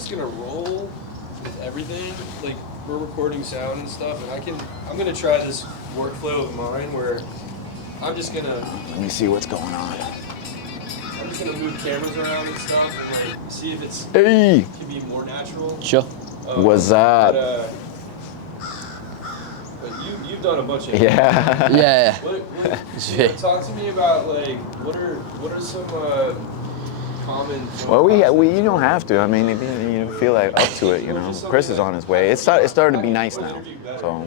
just gonna roll with everything. Like we're recording sound and stuff, and I'm gonna try this workflow of mine where I'm just gonna. Let me see what's going on. I'm just gonna move cameras around and stuff, and like see if it's Hey. can be more natural. Sure. What's up? But you've done a bunch of Yeah. Talk to me about like what are some common. Well, we you don't have to. I mean, if you feel like up to it, you know. Chris is on his way. It's starting to be nice now. So.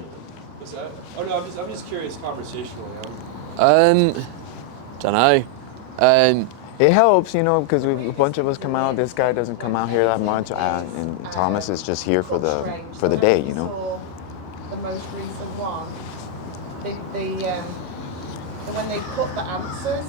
What's that? Oh no, I'm just curious conversationally. Don't know. It helps, you know, because a bunch of us come out. This guy doesn't come out here that much, and Thomas is just here for the day, you know. The most recent one, when they put the answers,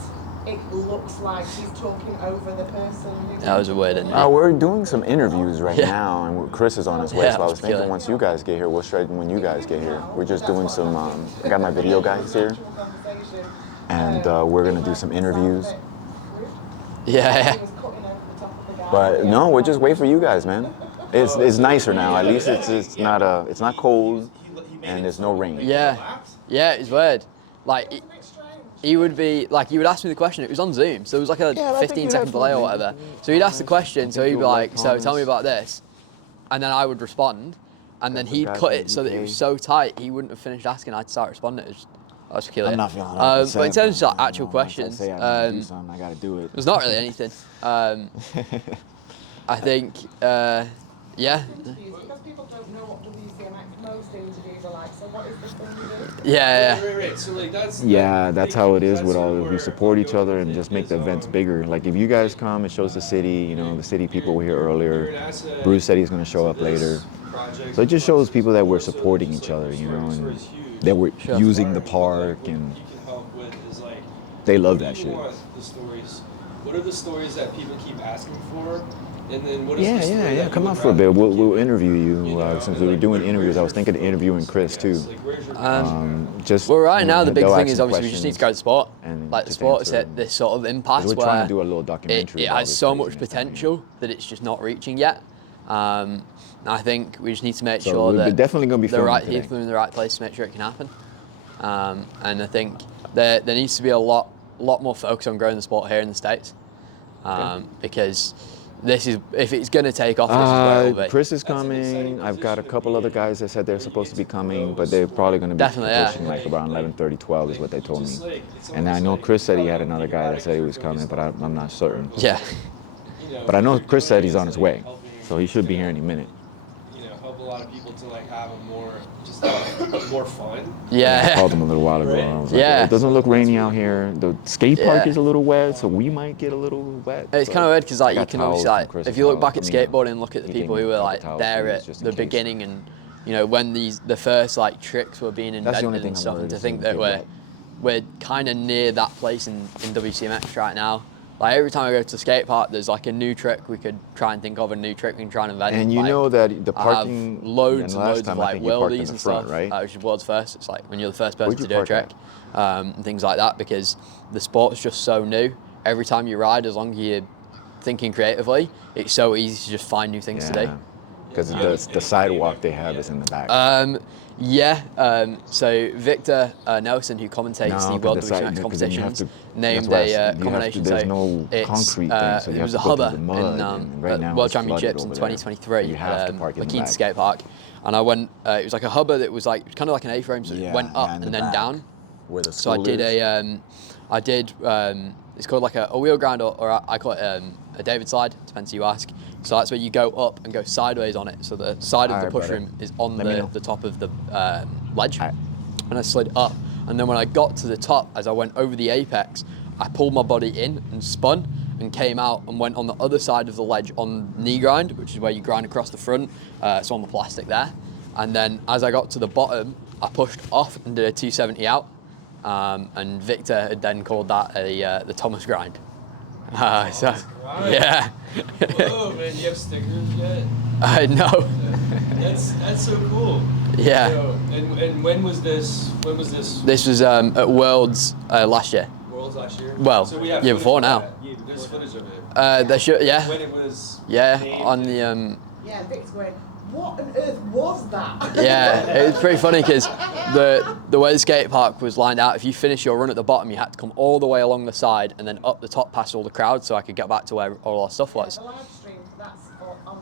it looks like he's talking over the person. That was a weird ending. We're doing some interviews right now, and Chris is on his way. Yeah, So I was thinking once you guys get here, we'll straighten when you guys get here. We're just doing some. I got my video guys here, and we're gonna do some interviews. Yeah. But no, we'll just wait for you guys, man. It's nicer now. At least it's not cold, and there's no rain. Yeah, it's weird. Like he would ask me the question. It was on Zoom, so it was like a 15-second delay or whatever. So he'd ask the question, so he'd be like, "So tell me about this," and then I would respond, and then he'd cut it so that it was so tight he wouldn't have finished asking. I'd start responding. That was peculiar. I'm not feeling but in terms of like, actual questions, I gotta do it. there's not really anything. I think, Because people don't know what WCMX most interviews are like, so what is the thing you do? Yeah. Right. So like that's how it is with all. We support each other and just make the events bigger. Like if you guys come, it shows the city. You know, the city people were here earlier. Bruce said he's gonna show up later. So it just shows people that we're supporting each other. You know, and that we're using the park, and they love that shit. What are the stories that people keep asking for? And then what is Yeah. Come out for a bit. We'll interview you. Since we were doing interviews, I was thinking of interviewing Chris too. Well, right now the big thing is obviously we just need to go to the sport. Like the sport has hit this sort of impasse we're where trying to do a little documentary. it has so much potential that it's just not reaching yet. I think we just need to make sure that definitely gonna be the right today. people are in the right place to make sure it can happen. And I think there needs to be a lot more focus on growing the sport here in the States, because this is, if it's going to take off, this is where it will be. Chris is coming. I've got a couple other guys that said they're supposed to be coming, but they're probably going to be pushing like around 11:30, 12 is what they told me. And I know Chris said he had another guy that said he was coming, but I'm not certain. Yeah. But I know Chris said he's on his way, so he should be here any minute. Help a lot of people to like have a more fun. Yeah. I called him a little while ago. I was like, it doesn't look rainy out here. The skate park is a little wet, so we might get a little wet. It's kind of weird because like you can obviously like, if you look back at skateboarding and look at the people who were like there at the beginning, and when the first like tricks were being invented and stuff, and to think that we're kind of near that place in WCMX right now. Like every time I go to the skate park, there's like a new trick we could try and think of, a new trick we can try and invent. And you know that the parking, I have loads and loads of like worldies and stuff, right? Which is world's first. It's like when you're the first person to do a trick, and things like that, because the sport's just so new. Every time you ride, as long as you're thinking creatively, it's so easy to just find new things to do. Because the sidewalk they have is in the back. So Victor Nelson, who commentates the World WCMX competitions, named a combination. There's no concrete thing, so you it have was to a go hubber through the mud, in right now World it's Championships in flooded over 2023 there. You have to park in the McKean back. Skate Park, and I went. It was like a hubber that was like kind of like an A-frame, so it went up and then down. So I did it's called like a wheel grind, or I call it a David slide, depends who you ask. So that's where you go up and go sideways on it. So the side of the push room is on the top of the ledge. And I slid up. And then when I got to the top, as I went over the apex, I pulled my body in and spun and came out and went on the other side of the ledge on knee grind, which is where you grind across the front, so on the plastic there. And then as I got to the bottom, I pushed off and did a 270 out. And Victor had then called that the Thomas grind. Yeah. Whoa, man, do you have stickers yet? No. That's so cool. Yeah. And when was this? This was at Worlds last year. Worlds last year? Well, so we have year before now. There's footage of it. There should, yeah. When it was Yeah, named on the Yeah, Vic's going, what on earth was that? Yeah, it was pretty funny because the way the skate park was lined out, if you finish your run at the bottom, you had to come all the way along the side and then up the top past all the crowd so I could get back to where all our stuff was. The live stream, that's on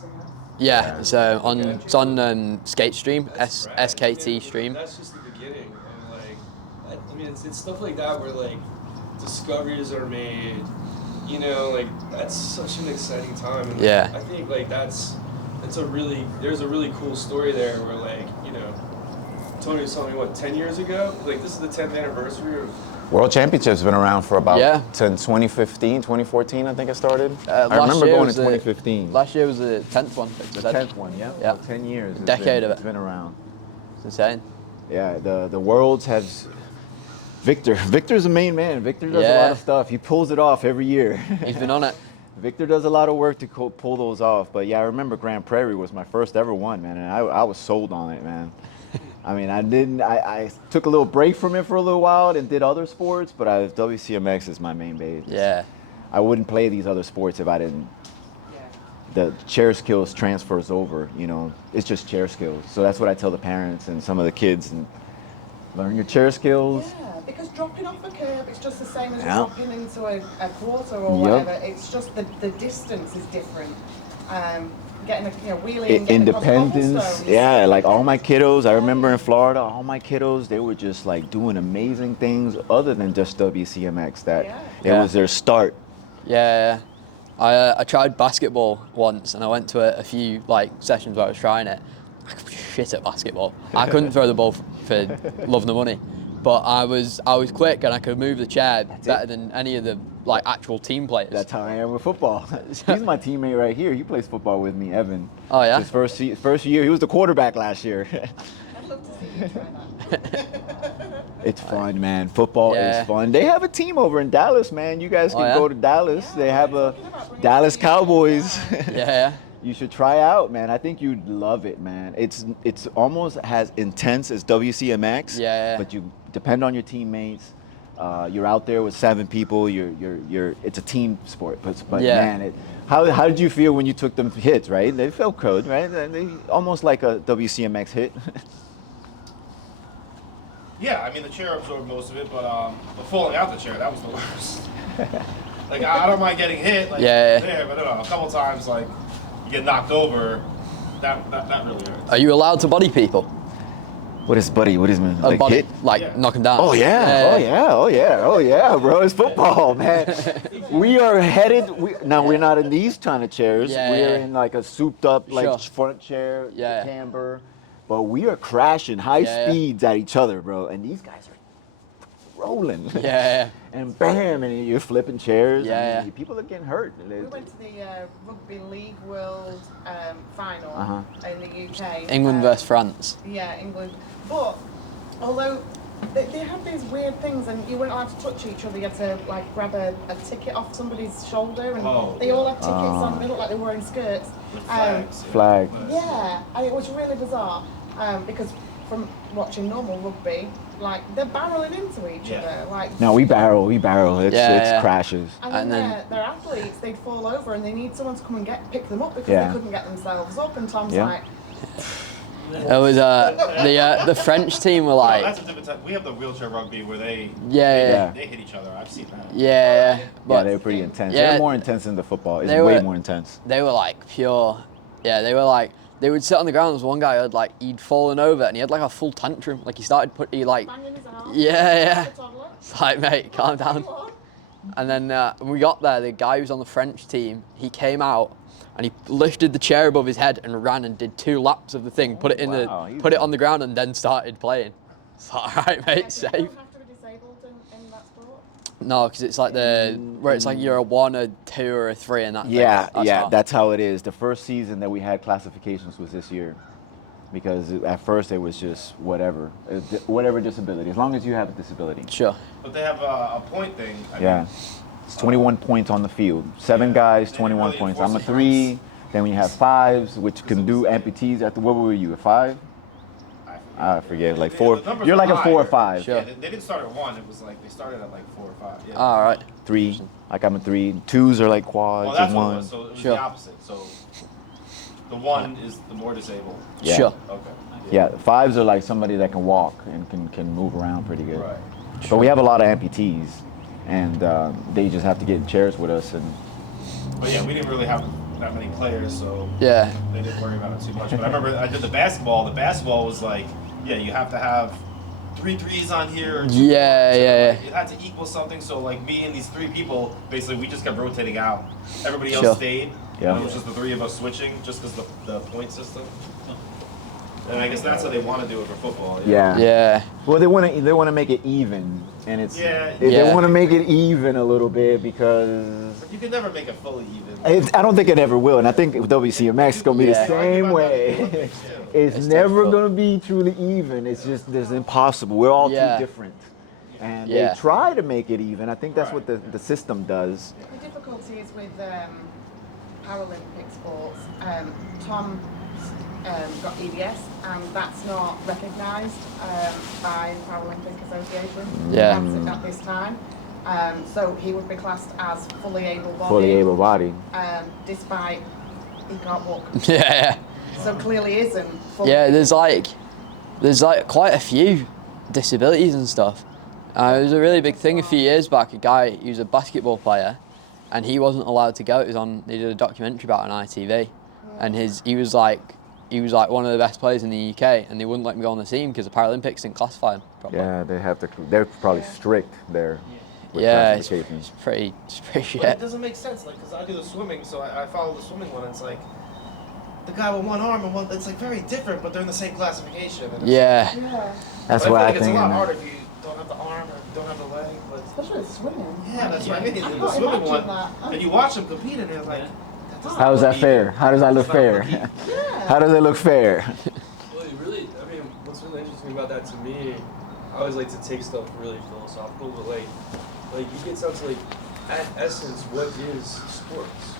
somewhere. Yeah, so it's on Skate Stream, SKT Stream. That's just the beginning, and like, I mean, it's stuff like that where like discoveries are made. You know, like that's such an exciting time. And Yeah. I think like there's a really cool story there where like, you know, Tony was telling me what, 10 years ago? Like this is the 10th anniversary of World Championships been around for about Yeah. since 2015, 2014, I think it started. I Last remember year going in was the- 2015. Last year was the 10th one. The 10th one, yeah. Yeah. 10 years. Decade of it. It's been around. It's insane. Yeah, the Worlds has Victor's the main man. Victor does a Yeah. lot of stuff. He pulls it off every year. He's been on it. Victor does a lot of work to pull those off. But yeah, I remember Grand Prairie was my first ever one, man, and I was sold on it, man. I mean, I took a little break from it for a little while and did other sports, but WCMX is my main base. Yeah. I wouldn't play these other sports if I didn't. The chair skills transfers over, you know, it's just chair skills. So that's what I tell the parents and some of the kids, and learn your chair skills. Yeah, because dropping off a curb, it's just the same as Yeah. dropping into a quarter or Yep. whatever. It's just the distance is different. Getting a wheelie and getting across Independence, cobblestones. yeah, like all my kiddos, I remember in Florida, all my kiddos, they were just like doing amazing things other than just WCMX, that Yeah. it Yeah. was their start. Yeah. I tried basketball once and I went to a few like sessions where I was trying it. I was shit at basketball. I couldn't throw the ball for love nor money, but I was quick and I could move the chair better than any of the like actual team players. That's how I am with football. He's my teammate right here. He plays football with me, Evan. Oh, yeah? His first year, he was the quarterback last year. I'd love to see you try that. It's fun, man. Football Yeah. is fun. They have a team over in Dallas, man. You guys Oh, can yeah? go to Dallas. Yeah, They have a talking about bringing Dallas a team over. Cowboys. Yeah. You should try out, man. I think you'd love it, man. It's almost as intense as WCMX. Yeah. But you depend on your teammates. You're out there with 7 people. You're. It's a team sport. But Yeah. man, how did you feel when you took them hits? Right? They felt good, right? They almost like a WCMX hit. Yeah, I mean the chair absorbed most of it, but falling out the chair, that was the worst. Like I don't mind getting hit, like Yeah. there, but I don't know, a couple times like you get knocked over, that really hurts. Are you allowed to body people? What is buddy? What is mean? A Like body, hit? like Yeah. knock them down. Oh yeah, oh yeah, bro. It's football, man. We are headed. We're not in these kind of chairs. Yeah, we're yeah. in like a souped up like Sure. front chair, Yeah. camber. But we are crashing high Yeah, yeah. speeds at each other, bro. And these guys are rolling. Yeah. And bam, and you're flipping chairs. Yeah, I mean, people are getting hurt. We went to the Rugby League World final Uh-huh. in the UK. England versus France. Yeah, England. But although they had these weird things, and you weren't allowed to touch each other, you had to like grab a ticket off somebody's shoulder, and Oh. they all had tickets on. They looked like they were wearing skirts. With flags, Flag. Yeah, and it was really bizarre because from watching normal rugby, like they're barreling into each Yeah. other, like. No, we barrel. It's Yeah. crashes. And And then then- they're athletes, they'd fall over and they need someone to come and pick them up because Yeah. they couldn't get themselves up. And Tom's Yeah. like, It was the French team were No, like that's a different type. We have the wheelchair rugby where they yeah. they hit each other. I've seen that. Yeah, Yeah, but they're pretty intense. Yeah. They're more intense than the football. It's They way were- more intense. they were like pure. Yeah, they were like they would sit on the ground. There was one guy who had like he'd fallen over and he had like a full tantrum. Like he like banging his arm. Yeah. like a toddler. it's like mate, calm down. Come on. And then when we got there, the guy who was on the French team, he came out and he lifted the chair above his head and ran and did 2 laps of the thing, put it in wow, put it on the ground and then started playing. It's like, all right, mate, Yeah, safe. you don't have to be disabled in that sport. No, because it's like where it's like you're a 1, a 2, or a 3, and that's That's how it is. The first season that we had classifications was this year, because at first it was just whatever disability, as long as you have a disability. sure. But they have a point thing. I Yeah, mean, it's 21 points on the field. 7 Yeah. guys, They 21 really points. enforce I'm a the 3. Then when you have 5s, which can do amputees. What were you? A 5? I forget. Like the 4. numbers You're were like a 4 or higher. 5. Sure. Yeah, they didn't start at 1. It was like they started at like 4 or 5. Yeah. All right. 3. Like I'm a 3. 2s are like quads Well, that's and what it 1. was. So it was Sure. the opposite. So the 1 is the more disabled. Yeah. Sure. Okay. Yeah, 5s are like somebody that can walk and can move around pretty good. Right. But we have a lot of amputees, and they just have to get in chairs with us. And But yeah, we didn't really have that many players, so Yeah. they didn't worry about it too much. But I remember I did the basketball. The basketball was like, yeah, you have to have 3 threes on here. Or 2 Yeah, points, yeah, like, it had to equal something. So like me and these 3 people, basically we just kept rotating out. Everybody else Sure. stayed. Yeah. And it was just the 3 of us switching, just because the point system. And I guess that's how they want to do it for football. yeah. Yeah. Well, they want to make it even, and it's Yeah. they Yeah. want to make it even a little bit because But you can never make it fully even. I don't think it ever will, and I think WCMX is gonna be Yeah. the same way. It's It's never difficult. gonna be truly even. It's just there's impossible. We're all Yeah. too different, and Yeah. they try to make it even. I think that's what the system does. The difficulty is with Paralympic sports. Tom got EDS, and that's not recognised by the Paralympic Association Yeah. at this time. So he would be classed as fully able-bodied, Fully able-bodied. despite he can't walk. Yeah. So clearly isn't fully. Yeah, there's like quite a few disabilities and stuff. It was a really big thing a few years back. A guy, he was a basketball player, and he wasn't allowed to go. It was on. They did a documentary about it on ITV, and he was like one of the best players in the UK, and they wouldn't let him go on the team because the Paralympics didn't classify him properly. Yeah, they're probably strict there. with Yeah, it's classifications. pretty But shit. it doesn't make sense, like, because I do the swimming, so I follow the swimming one, and it's like, the guy with one arm and one, it's like very different, but they're in the same classification. And it's, Yeah. Yeah. That's I feel why like I it's think. a lot harder if you don't have the arm or don't have the leg, but Especially with swimming. yeah, that's what I mean. I The can't swimming imagine one, that. and you watch them compete, and they're like, How is that fair? How does that look fair? Yeah. How does it look fair? Well, what's really interesting about that to me, I always like to take stuff really philosophical, but like you get down to like, at essence, what is sports?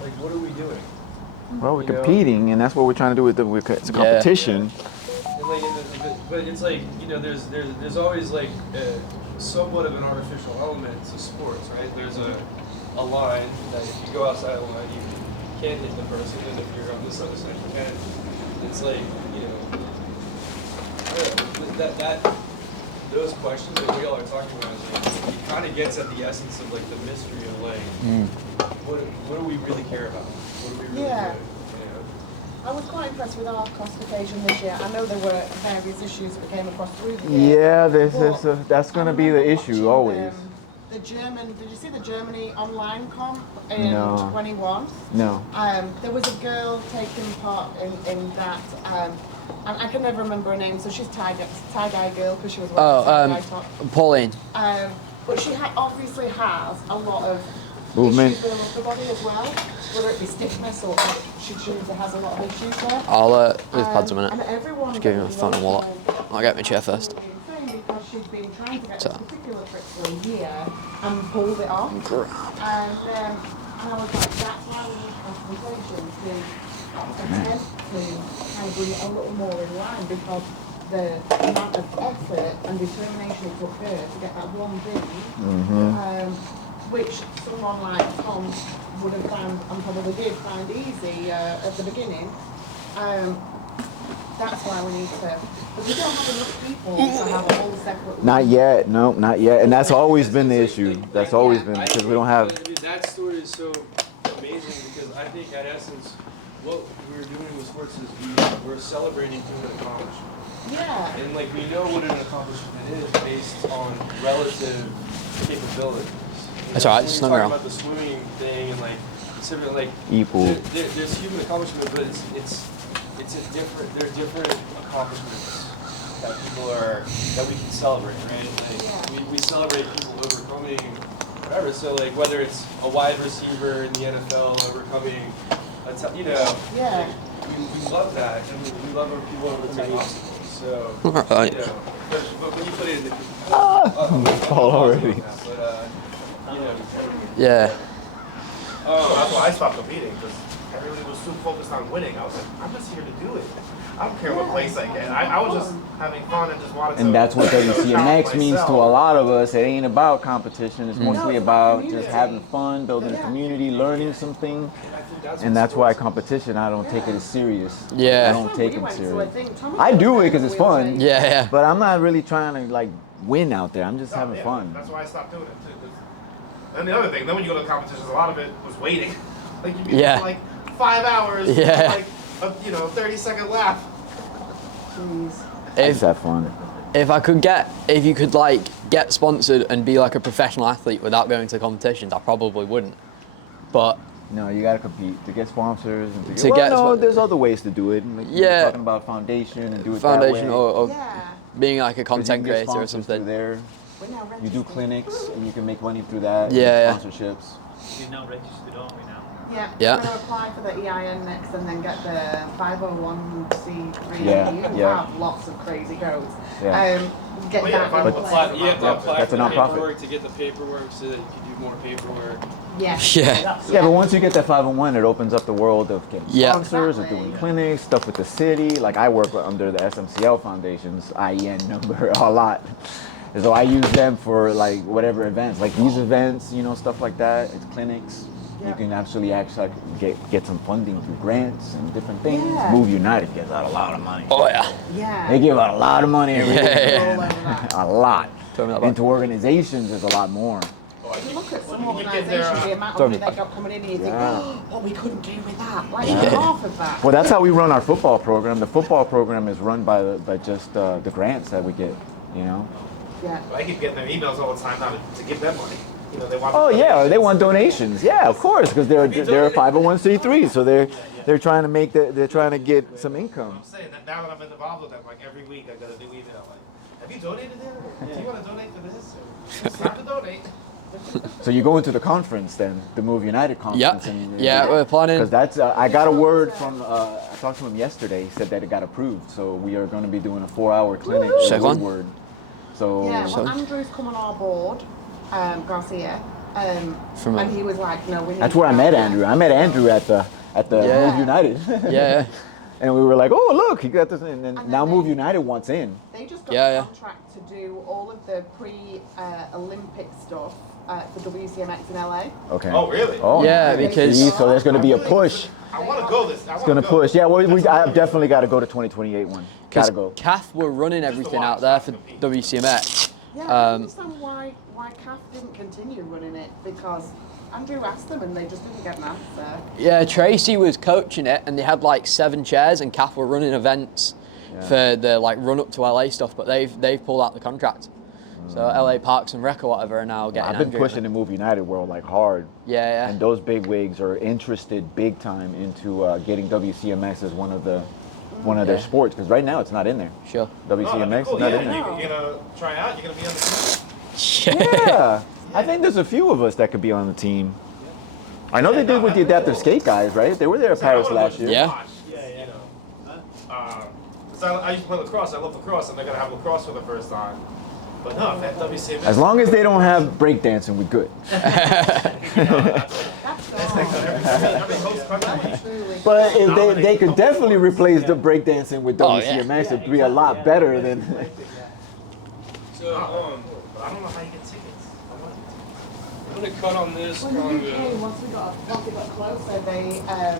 Like, what are we doing? Well, we're You know? competing, and that's what we're trying to do with it's a competition. And like, but it's like, there's always like somewhat of an artificial element to sports, right? There's a line that if you go outside the line, you can't hit the person, and if you're on this other side, you can. It's like, those questions that we all are talking about, it kind of gets at the essence of like the mystery of like, what do we really care about? What do we really Yeah. do? I was quite impressed with our classification this year. I know there were various issues that we came across through the year. Yeah, but that's going to be the I remember issue watching, always. The German, did you see the Germany online comp in No. 21? No. There was a girl taking part in that, and I can never remember her name, so she's tie-dye girl because she was wearing a tie-dye top. Pauline. But she obviously has a lot of Movement. issues with her upper body as well, whether it be stiffness or she has a lot of issues there. I'll leave pads a minute. And everyone Just give me my phone and wallet. I'll get my chair first. Because she's been trying to get So. this particular trick for a year and pulled it off. And I was like, that's why we need concentration to attempt to kind of bring it a little more in line, because the amount of effort and determination it took her to get that one thing, which someone like Tom would have found, and probably did find easy at the beginning. That's why we need to, but we don't have enough people to have a whole separate. Not yet. No, not yet. And that's always been the issue. That's always been because we don't have. That story is so amazing because I think at essence, what we're doing with sports is we're celebrating human accomplishment. Yeah. And like we know what an accomplishment is based on relative capabilities. That's all right, When just we let me talk know. about the swimming thing and like specifically like Equal. There's human accomplishment, but they're different accomplishments that we can celebrate, right? Like we celebrate people overcoming whatever. So like whether it's a wide receiver in the NFL overcoming Yeah. like, we love that, and we love when people overcome obstacles. So Right. but when you put it in the Fall already. Yeah. Oh, that's why I stopped competing, because I really was too focused on winning. I was like, I'm just here to do it. I don't care what place I get. I was just having fun and just wanted to. And that's what WCMX means to a myself. lot of us. It ain't about competition. It's mostly No, it's about community. just having fun, building a community, learning something. I think that's And that's why competition, I don't take it as serious. Yeah. I don't take it We went to, serious. think, Thomas I do went it because it's to the fun. Yeah, yeah. But I'm not really trying to like win out there. I'm just having Yeah, fun. That's why I stopped doing it too. 'Cause- And the other thing, then when you go to the competitions, a lot of it was waiting. Like you'd be Yeah. for like 5 hours. Yeah. Like a 30-second laugh. Jeez. Just have fun. If you could like get sponsored and be like a professional athlete without going to competitions, I probably wouldn't. But No, you gotta compete to get sponsors and To well, get no, spon- there's other ways to do it. Like Yeah. you're talking about foundation and do it foundation that way. or Yeah. being like a 'Cause you content can get creator or sponsors through something. there. We're now You do registered. clinics and you can make money through that. Yeah, and sponsorships. We're now registered, aren't we now? Yeah. Yeah. We're going to apply for the EIN next and then get the 501c3. Yeah, You yeah. have lots of crazy codes. Yeah. Get Well, yeah, that but- in Apply, place. you have to apply That's for a the nonprofit. paperwork to get the paperwork so that you can do more paperwork. Yeah. Yeah. Yeah, but once you get that 501, it opens up the world of getting Yeah. sponsors, of doing clinics, stuff with the city. Like I work under the SMCL Foundation's IEN number a lot. And so I use them for like whatever events, like these events, stuff like that. It's clinics. You can actually get some funding through grants and different things. Yeah. Move United gives out a lot of money. Oh yeah. Yeah. They give out a lot of money every Yeah, year. yeah. All over that. A lot. Tell me about- Into organizations, there's a lot more. You look at some You get there, organisations, the amount of money they got coming in, and you think, oh, what we couldn't do with that. Like half of that. Well, that's how we run our football program. The football program is run by just the grants that we get. Yeah. I keep getting their emails all the time now to give them money. They want. Oh yeah, they want donations. Yeah, of course, because they're a 501c3, so they're trying to they're trying to get some income. I'm saying that now that I'm involved with them, like every week I get a new email like, have you donated there? Do you want to donate for this? It's time to donate. So you go into the conference then, the Move United conference. Yeah. Yeah, we're planning. Because that's I got a word from I talked to him yesterday. He said that it got approved, so we are going to be doing a 4-hour clinic Sick in one. Woodward. So Yeah, well, Andrew's come on our board, Garcia, From and he was like, no, we need that's where I met to- Andrew. I met Andrew at the Yeah. Move United. Yeah. And we were like, oh look, he got this, and then And now then Move they- United wants in. They just got Yeah, a yeah. contract to do all of the pre-Olympic stuff for WCMX in LA. Okay. Oh, really? Oh, Yeah, nice. because- See, so there's going to be a push. I want to go this. It's going to push. Yeah, well, I've definitely got to go to 2028 one. Got to go. CAF were running everything out there for WCMX. Yeah, I don't understand why CAF didn't continue running it, because Andrew asked them and they just didn't get an answer. Yeah, Tracy was coaching it, and they had like 7 chairs, and CAF were running events for the like run up to LA stuff, but they've pulled out the contract. So LA Parks and Rec or whatever are now getting. I've been Andrew. pushing the Move United world like hard. Yeah, yeah. And those big wigs are interested big time into getting WCMX as one of their Yeah. sports, because right now it's not in there. Sure. WCMX cool. is not Yeah, in there. you're gonna try out. You're gonna be on the team. Yeah, I think there's a few of us that could be on the team. I know they did with the adaptive skate guys, right? They were there at Paris last year. Yeah. So I used to play lacrosse. I love lacrosse, and they're gonna have lacrosse for the first time. But no, if that WCMX. As long as they don't have breakdancing, we're good. That's Every host country. truly. But if they could definitely replace the breakdancing with Oh, yeah. WCMX, it'd be a lot better than. So, But I don't know how you get tickets. I'm gonna cut on this When the convo. UK, once we got closer, they